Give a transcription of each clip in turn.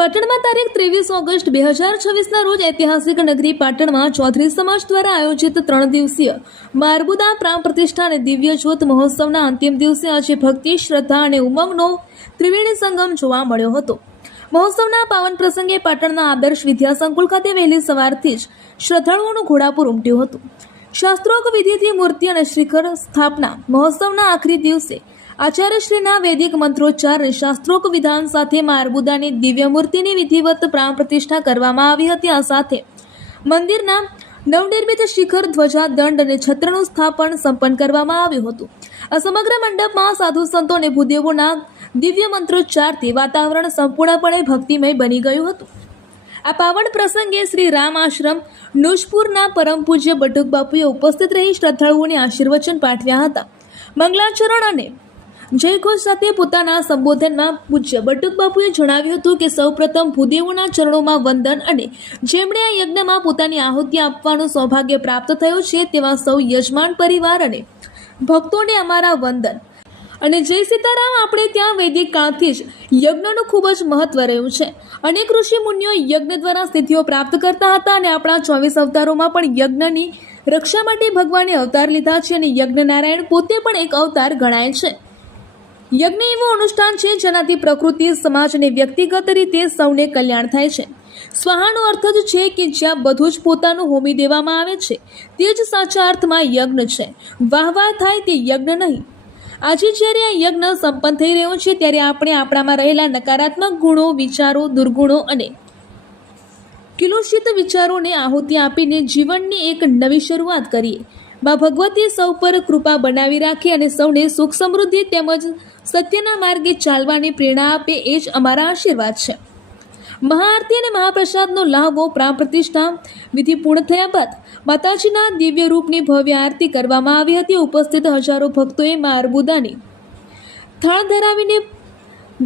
પાટણમાં તારીખ 23 ઓગસ્ટ 2026ના રોજ ઐતિહાસિક નગરી પાટણમાં ચૌધરી સમાજ દ્વારા આયોજિત 3 દિવસીય મારબુદા પ્રાણ પ્રતિષ્ઠા અને દિવ્ય જ્યોત મહોત્સવના અંતિમ દિવસે આજે ભક્તિ, શ્રદ્ધા અને ઉમંગનો ત્રિવેણી સંગમ જોવા મળ્યો હતો। મહોત્સવના પાવન પ્રસંગે પાટણના આદર્શ વિદ્યા સંકુલ ખાતે વહેલી સવારથી જ શ્રદ્ધાળુઓનું ઘોડાપુર ઉમટ્યું હતું। શાસ્ત્રોક્ત વિધિથી મૂર્તિ અને શિખર સ્થાપના મહોત્સવના આખરી દિવસે આચાર્યશ્રીના વૈદિક મંત્રોચ્ચાર અને શાસ્ત્રોક્ત વિધાન સાથે મારબુદાની દિવ્ય મૂર્તિની વિધિવત પ્રાણ પ્રતિષ્ઠા કરવામાં આવી હતી। આ સાથે મંદિરના નવનિર્મિત શિખર, ધ્વજા, દંડ અને છત્રનું સ્થાપન સંપન્ન કરવામાં આવ્યું હતું। આ સમગ્ર મંડપમાં સાધુ સંતો અને ભૂદેવોના દિવ્ય મંત્રોચ્ચારથી વાતાવરણ સંપૂર્ણપણે ભક્તિમય બની ગયું હતું। આ પાવન પ્રસંગે શ્રી રામ આશ્રમ નૂજપુરના પરમ પૂજ્ય બટુક બાપુએ ઉપસ્થિત રહી શ્રદ્ધાળુઓને આશીર્વચન પાઠવ્યા હતા। મંગલાચરણ અને જયઘોષ સાથે પોતાના સંબોધનમાં પૂજ્ય બટુક બાપુએ જણાવ્યું હતું કે સૌપ્રથમ ભૂદેવોના ચરણોમાં વંદન અને જેમણે આ યજ્ઞમાં પોતાની આહુતિ આપવાનું સૌભાગ્ય પ્રાપ્ત થયું છે તેવા સૌ યજમાન પરિવાર અને ભક્તોને અમારા વંદન અને જય સીતારામ। આપણે ત્યાં વૈદિક કાળથી જ યજ્ઞનું ખૂબ જ મહત્વ રહ્યું છે। અનેક ઋષિ મુનિઓ યજ્ઞ દ્વારા સિદ્ધિઓ પ્રાપ્ત કરતા હતા અને આપણા 24 અવતારોમાં પણ યજ્ઞની રક્ષા માટે ભગવાને અવતાર લીધા છે અને યજ્ઞ નારાયણ પોતે પણ એક અવતાર ગણાય છે। યજ્ઞ એવું અનુષ્ઠાન છે જેનાથી પ્રકૃતિ, સમાજ અને વ્યક્તિગત રીતે સૌને કલ્યાણ થાય છે। સ્વાહાનો અર્થ જ છે કે જ્યાં બધું જ પોતાનું હોમી દેવામાં આવે છે તે જ સાચા અર્થમાં યજ્ઞ છે। વાહ થાય તે યજ્ઞ નહીં। આજે જ્યારે આ યજ્ઞ સંપન્ન થઈ રહ્યો છે ત્યારે આપણે આપણામાં રહેલા નકારાત્મક ગુણો, વિચારો, દુર્ગુણો અને કિલુષિત વિચારોને આહુતિ આપીને જીવનની એક નવી શરૂઆત કરીએ। માં ભગવતી સૌ પર કૃપા બનાવી રાખે અને સૌને સુખ, સમૃદ્ધિ તેમજ સત્યના માર્ગે ચાલવાની પ્રેરણા આપે એ જ અમારા આશીર્વાદ છે। મહાઆરતી અને મહાપ્રસાદનો લહાવો પ્રાણ પ્રતિષ્ઠા વિધિ પૂર્ણ થયા બાદ માતાજીના દિવ્ય રૂપની ભવ્ય આરતી કરવામાં આવી હતી। ઉપસ્થિત હજારો ભક્તોએ મા અર્બુદાની થાળ ધરાવીને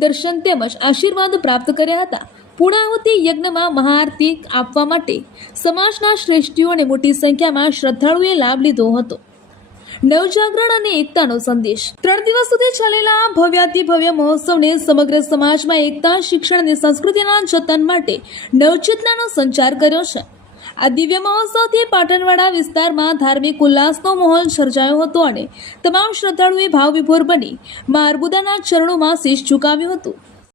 દર્શન તેમજ આશીર્વાદ પ્રાપ્ત કર્યા હતા। પૂર્ણાહુતિ યજ્ઞમાં મહાઆરતી આપવા માટે સમાજના શ્રેષ્ઠીઓ અને મોટી સંખ્યામાં શ્રદ્ધાળુઓએ લાભ લીધો હતો। નવજાગરણ અને એકતાનો સંદેશ। 3 દિવસ સુધી ચાલેલા આ ભવ્યાતિભવ્ય મહોત્સવને સમગ્ર સમાજમાં એકતા, શિક્ષણ અને સંસ્કૃતિના જતન માટે નવચેતનાનો સંચાર કર્યો છે। આ દિવ્ય મહોત્સવથી પાટણવાડા વિસ્તારમાં ધાર્મિક ઉલ્લાસનો માહોલ સર્જાયો હતો અને તમામ શ્રદ્ધાળુઓએ ભાવવિભોર બની મા અર્બુદાના ચરણોમાં શીશ ઝુકાવ્યું હતું।